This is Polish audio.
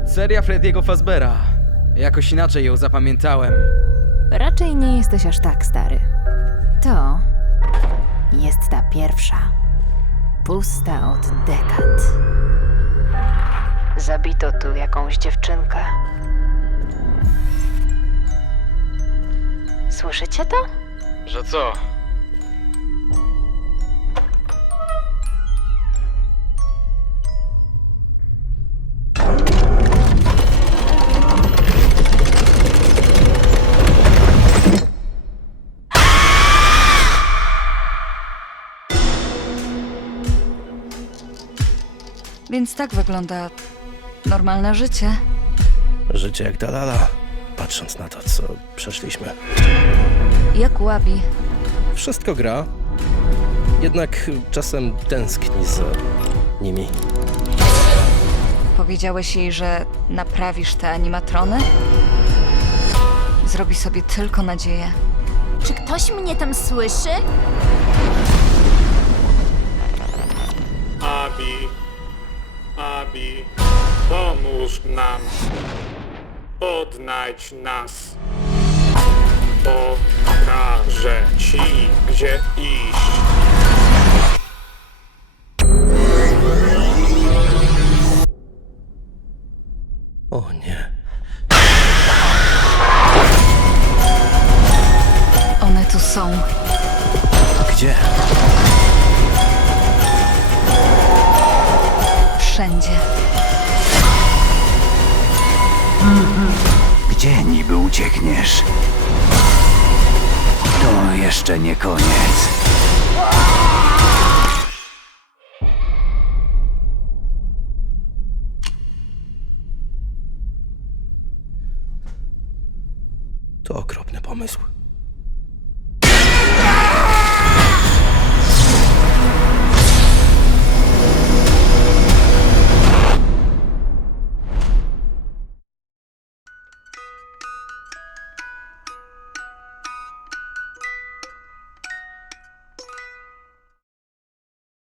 Pizzeria Frediego Fazbera. Jakoś inaczej ją zapamiętałem. Raczej nie jesteś aż tak stary. To jest ta pierwsza. Pusta od dekad. Zabito tu jakąś dziewczynkę. Słyszycie to? Że co? Więc tak wygląda normalne życie. Życie jak Dalala, patrząc na to, co przeszliśmy. Jak łabi. Wszystko gra, jednak czasem tęskni za nimi. Powiedziałeś jej, że naprawisz te animatrony? Zrobi sobie tylko nadzieję. Czy ktoś mnie tam słyszy? Pomóż nam. Odnajdź nas. Pokażę ci, gdzie iść. O nie. One tu są. Gdzie? Gdzie niby uciekniesz? To jeszcze nie koniec. To okropny pomysł.